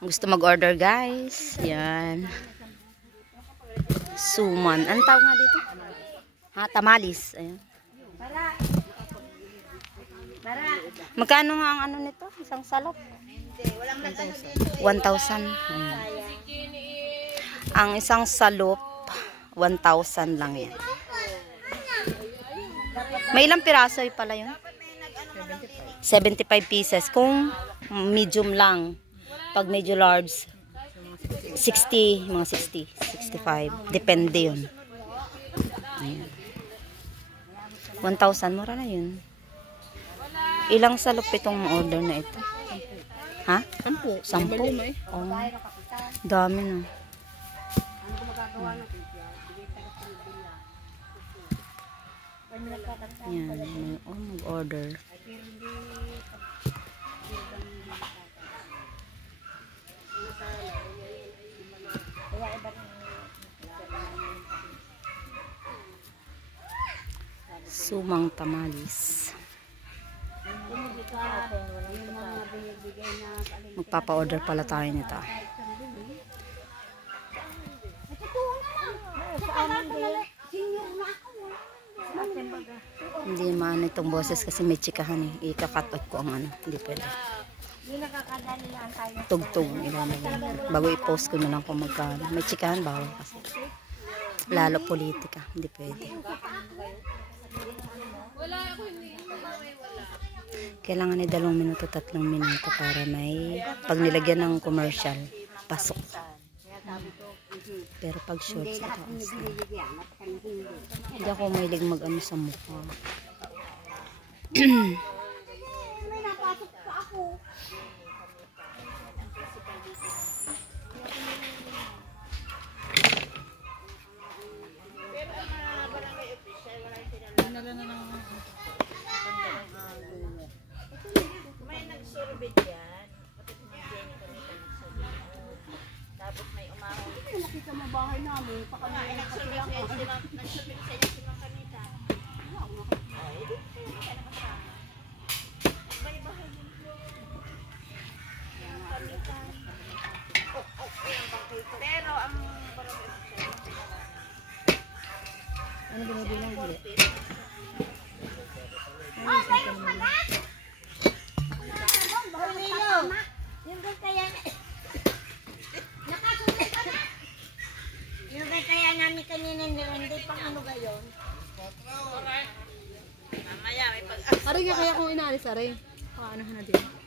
Gusto mag-order, guys. Yan. Suman. Anong tawag nga dito? Ha, tamalis. Ayan. Magkano nga ang ano nito? Isang salop? 1,000. Ang isang salop, 1,000 lang yan. May ilang piraso pala yun? 75 pieces. Kung medium lang. Pag medyo large, 60, mga 60, 65. Depende yun. Ayan. 1,000, mura na yun. Ilang salop itong order na ito? Ha? 10. 10? Oh. Dami na. Yan. Oh, mag-order. Sumang tamalis. Magpapa-order pala tayo nito. Hindi maano itong boses kasi may chikahan eh. Ika-cut ko ang ano. Hindi pwede. Tugtog. Bago i-post ko na lang kung magkano. May chikahan bawal kasi. Lalo politika. Hindi pwede. Kailangan ay 2 minuto, 3 minuto para may pag nilagyan ng commercial, pasok. Pero pag shorts, itaas na. Hindi ako mahilig mag-ano sa mukha. May nagsurbit yan. Tapos may umahon. Nakita mo bahay namin. Ay, nagsurbit sa inyo si Mang Kanita. Ay, hindi ka na kasama. Bahay-bahay din po. Mang Kanita. Pero ang Ano binibilang ulit? yung kaya namin kanina hindi pang ano gayon. Mamaya may pag... Aray kaya kung inaalis, aray. Paano na din.